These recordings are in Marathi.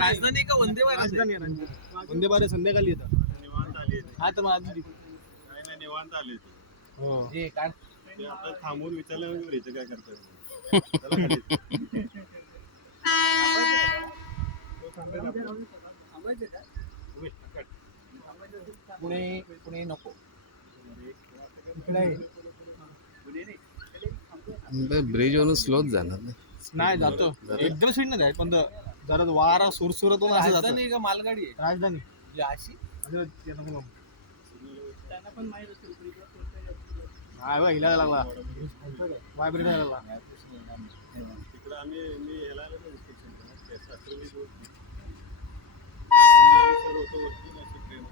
राजधानी का वंदे भारत? राजधानी वंदे भारत संध्याकाळी येतं. निवांत आली हा तर मग आधी काय नाही निवांत आली हो हे काय ते आता थांबून विचारलं इथं काय करतोय चला खाली. पुणे पुणे नको. ब्रिज वरून स्लोच जाणार ना. नाही जातो एकदम स्पीड नाही जात, पण जरा वारा सुरसुरतून असं जातं. राजधानी का मालगाडी आहे? राजधानी ही अशी हा बघ हिला लागला व्हायब्रेट लागला. तिकडं मी ह्याला आलो ना इन्स्पेक्शनला सातवी सर होतो वरती असं ट्रेन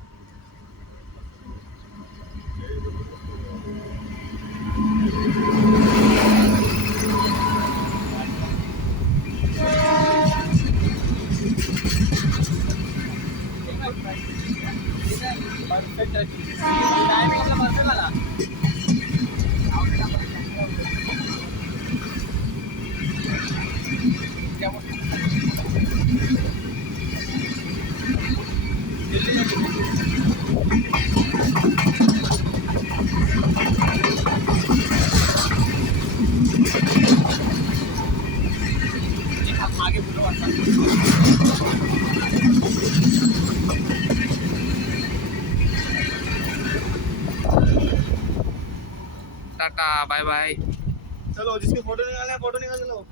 मागे पुढे वाटतात. Tata bye bye. चलो जिसके फोटो निकालना है फोटो निकाल लो.